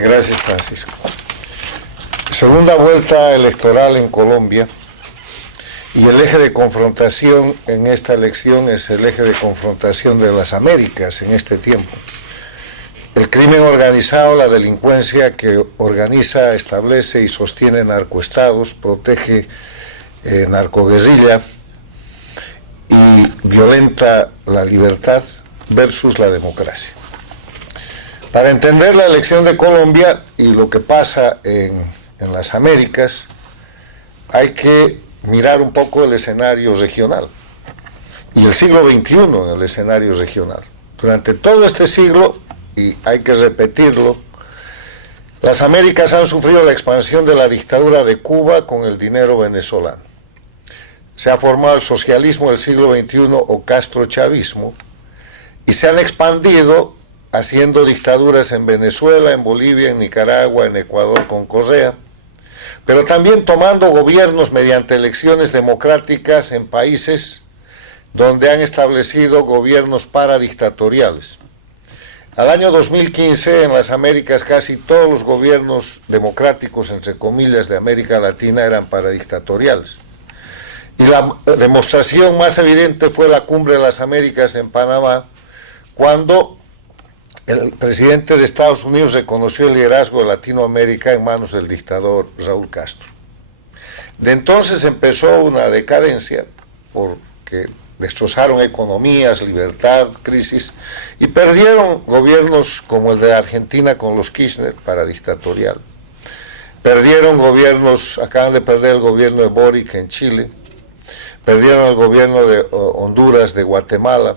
Gracias, Francisco. Segunda vuelta electoral en Colombia, y el eje de confrontación en esta elección es el eje de confrontación de las Américas en este tiempo. El crimen organizado, la delincuencia que organiza, establece y sostiene narcoestados, protege narcoguerrilla y violenta la libertad versus la democracia. Para entender la elección de Colombia y lo que pasa en las Américas, hay que mirar un poco el escenario regional y el siglo XXI en el escenario regional. Durante todo este siglo, y hay que repetirlo, las Américas han sufrido la expansión de la dictadura de Cuba con el dinero venezolano. Se ha formado el socialismo del siglo XXI o castrochavismo y se han expandido haciendo dictaduras en Venezuela, en Bolivia, en Nicaragua, en Ecuador con Correa, pero también tomando gobiernos mediante elecciones democráticas en países donde han establecido gobiernos paradictatoriales. Al año 2015, en las Américas, casi todos los gobiernos democráticos, entre comillas, de América Latina eran paradictatoriales. Y la demostración más evidente fue la Cumbre de las Américas en Panamá, cuando el presidente de Estados Unidos reconoció el liderazgo de Latinoamérica en manos del dictador Raúl Castro. De entonces empezó una decadencia porque destrozaron economías, libertad, crisis, y perdieron gobiernos como el de Argentina con los Kirchner, paradictatorial. Perdieron gobiernos, acaban de perder el gobierno de Boric en Chile, perdieron el gobierno de Honduras, de Guatemala,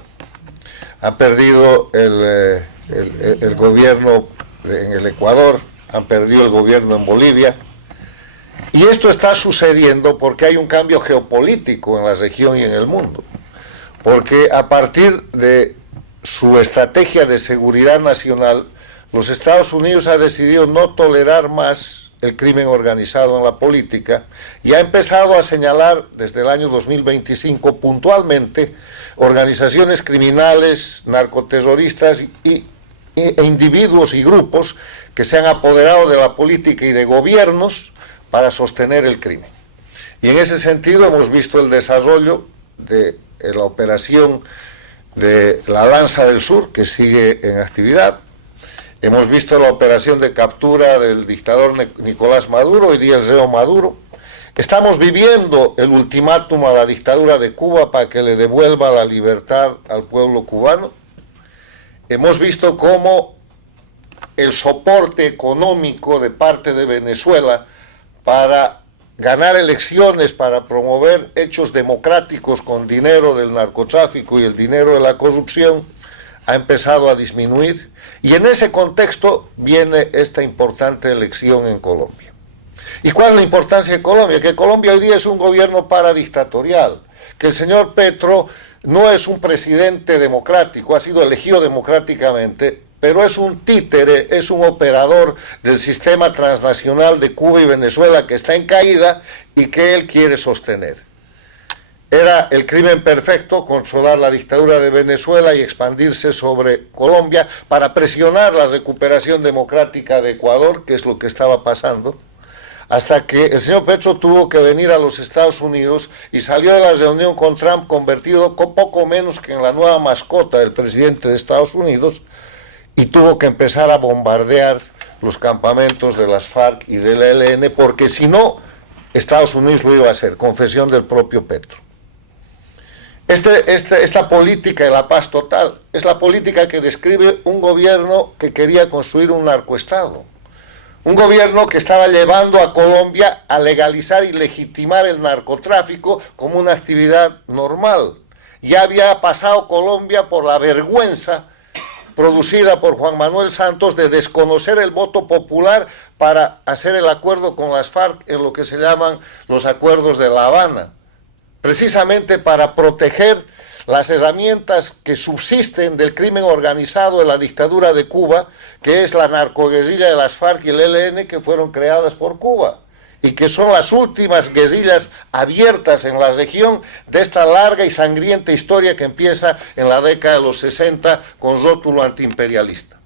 han perdido el gobierno en el Ecuador, han perdido el gobierno en Bolivia, y esto está sucediendo porque hay un cambio geopolítico en la región y en el mundo, porque a partir de su estrategia de seguridad nacional, los Estados Unidos han decidido no tolerar más el crimen organizado en la política y ha empezado a señalar desde el año 2025 puntualmente organizaciones criminales, narcoterroristas e individuos y grupos que se han apoderado de la política y de gobiernos para sostener el crimen. Y en ese sentido hemos visto el desarrollo de la operación de la Lanza del Sur, que sigue en actividad. Hemos visto la operación de captura del dictador Nicolás Maduro, hoy día el reo Maduro. Estamos viviendo el ultimátum a la dictadura de Cuba para que le devuelva la libertad al pueblo cubano. Hemos visto cómo el soporte económico de parte de Venezuela para ganar elecciones, para promover hechos democráticos con dinero del narcotráfico y el dinero de la corrupción, ha empezado a disminuir. Y en ese contexto viene esta importante elección en Colombia. ¿Y cuál es la importancia de Colombia? Que Colombia hoy día es un gobierno paradictatorial, que el señor Petro no es un presidente democrático, ha sido elegido democráticamente, pero es un títere, es un operador del sistema transnacional de Cuba y Venezuela que está en caída y que él quiere sostener. Era el crimen perfecto controlar la dictadura de Venezuela y expandirse sobre Colombia para presionar la recuperación democrática de Ecuador, que es lo que estaba pasando, hasta que el señor Petro tuvo que venir a los Estados Unidos y salió de la reunión con Trump convertido poco menos que en la nueva mascota del presidente de Estados Unidos, y tuvo que empezar a bombardear los campamentos de las FARC y del ELN, porque si no, Estados Unidos lo iba a hacer, confesión del propio Petro. Esta política de la paz total es la política que describe un gobierno que quería construir un narcoestado. Un gobierno que estaba llevando a Colombia a legalizar y legitimar el narcotráfico como una actividad normal. Ya había pasado Colombia por la vergüenza producida por Juan Manuel Santos de desconocer el voto popular para hacer el acuerdo con las FARC en lo que se llaman los acuerdos de La Habana, precisamente para proteger las herramientas que subsisten del crimen organizado de la dictadura de Cuba, que es la narcoguerrilla de las FARC y el ELN, que fueron creadas por Cuba y que son las últimas guerrillas abiertas en la región de esta larga y sangrienta historia que empieza en la década de los 60 con rótulo antiimperialista.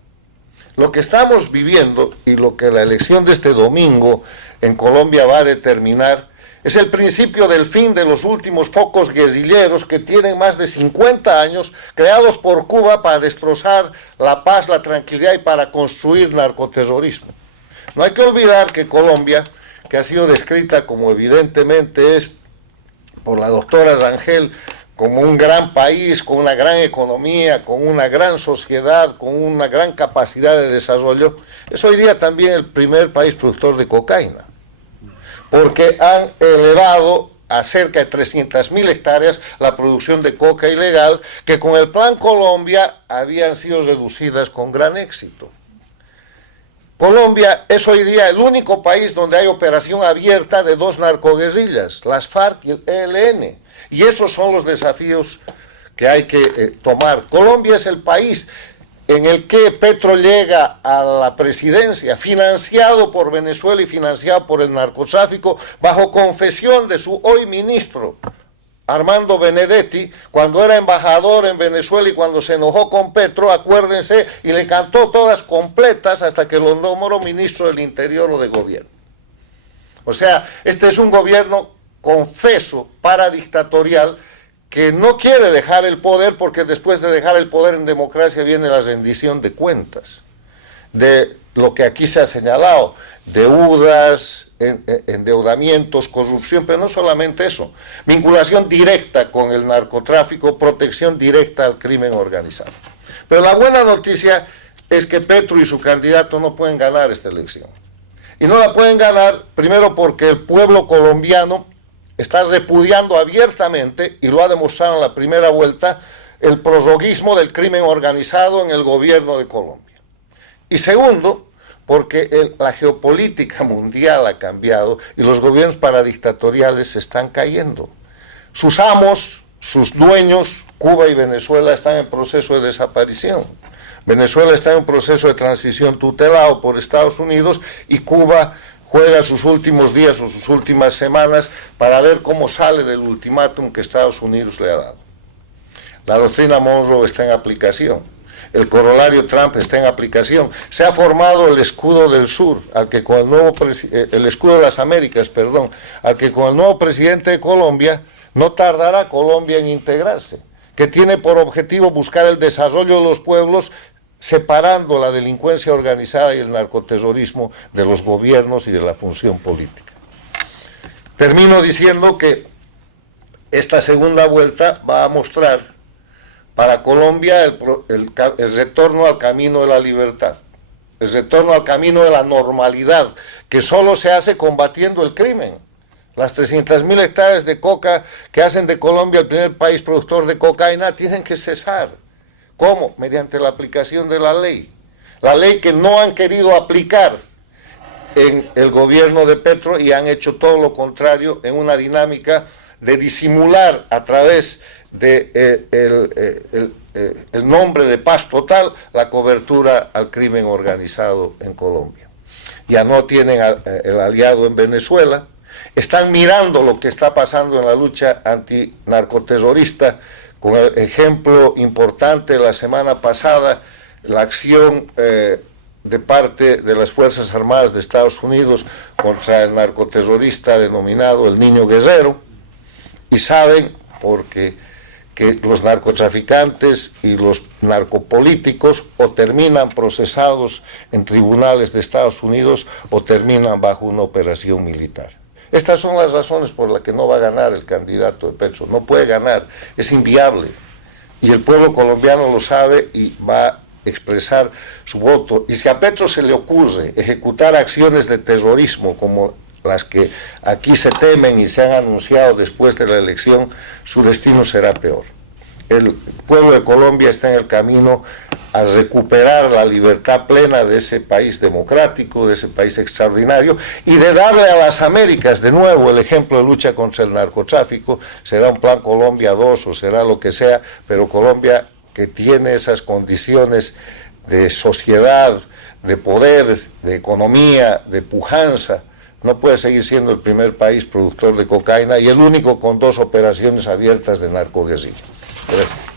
Lo que estamos viviendo y lo que la elección de este domingo en Colombia va a determinar es el principio del fin de los últimos focos guerrilleros que tienen más de 50 años, creados por Cuba para destrozar la paz, la tranquilidad y para construir narcoterrorismo. No hay que olvidar que Colombia, que ha sido descrita como evidentemente es por la doctora Rangel, como un gran país, con una gran economía, con una gran sociedad, con una gran capacidad de desarrollo, es hoy día también el primer país productor de cocaína, porque han elevado a cerca de 300.000 hectáreas la producción de coca ilegal, que con el Plan Colombia habían sido reducidas con gran éxito. Colombia es hoy día el único país donde hay operación abierta de dos narcoguerrillas, las FARC y el ELN. Y esos son los desafíos que hay que tomar. Colombia es el país en el que Petro llega a la presidencia, financiado por Venezuela y financiado por el narcotráfico, bajo confesión de su hoy ministro, Armando Benedetti, cuando era embajador en Venezuela y cuando se enojó con Petro, acuérdense, y le cantó todas completas hasta que lo nombró ministro del Interior o de Gobierno. O sea, este es un gobierno confeso, paradictatorial, que no quiere dejar el poder, porque después de dejar el poder en democracia viene la rendición de cuentas, de lo que aquí se ha señalado, deudas, endeudamientos, corrupción, pero no solamente eso, vinculación directa con el narcotráfico, protección directa al crimen organizado. Pero la buena noticia es que Petro y su candidato no pueden ganar esta elección. Y no la pueden ganar, primero porque el pueblo colombiano está repudiando abiertamente, y lo ha demostrado en la primera vuelta, el prorroguismo del crimen organizado en el gobierno de Colombia. Y segundo, porque la geopolítica mundial ha cambiado y los gobiernos paradictatoriales se están cayendo. Sus amos, sus dueños, Cuba y Venezuela, están en proceso de desaparición. Venezuela está en un proceso de transición tutelado por Estados Unidos y Cuba juega sus últimos días o sus últimas semanas para ver cómo sale del ultimátum que Estados Unidos le ha dado. La doctrina Monroe está en aplicación. El corolario Trump está en aplicación. Se ha formado el escudo del sur, al que con el escudo de las Américas, perdón, al que con el nuevo presidente de Colombia no tardará Colombia en integrarse, que tiene por objetivo buscar el desarrollo de los pueblos, separando la delincuencia organizada y el narcoterrorismo de los gobiernos y de la función política. Termino diciendo que esta segunda vuelta va a mostrar para Colombia el retorno al camino de la libertad, el retorno al camino de la normalidad, que solo se hace combatiendo el crimen. Las 300.000 hectáreas de coca que hacen de Colombia el primer país productor de cocaína tienen que cesar. ¿Cómo? Mediante la aplicación de la ley. La ley que no han querido aplicar en el gobierno de Petro y han hecho todo lo contrario en una dinámica de disimular a través de el nombre de paz total la cobertura al crimen organizado en Colombia. Ya no tienen el aliado en Venezuela, están mirando lo que está pasando en la lucha antinarcoterrorista, con el ejemplo importante la semana pasada, la acción de parte de las Fuerzas Armadas de Estados Unidos contra el narcoterrorista denominado el Niño Guerrero, y saben porque que los narcotraficantes y los narcopolíticos o terminan procesados en tribunales de Estados Unidos o terminan bajo una operación militar. Estas son las razones por las que no va a ganar el candidato de Petro. No puede ganar, es inviable. Y el pueblo colombiano lo sabe y va a expresar su voto. Y si a Petro se le ocurre ejecutar acciones de terrorismo como las que aquí se temen y se han anunciado después de la elección, su destino será peor. El pueblo de Colombia está en el camino a recuperar la libertad plena de ese país democrático, de ese país extraordinario, y de darle a las Américas de nuevo el ejemplo de lucha contra el narcotráfico. Será un plan Colombia 2 o será lo que sea, pero Colombia, que tiene esas condiciones de sociedad, de poder, de economía, de pujanza, no puede seguir siendo el primer país productor de cocaína y el único con 2 operaciones abiertas de narcoguerrilla. Gracias.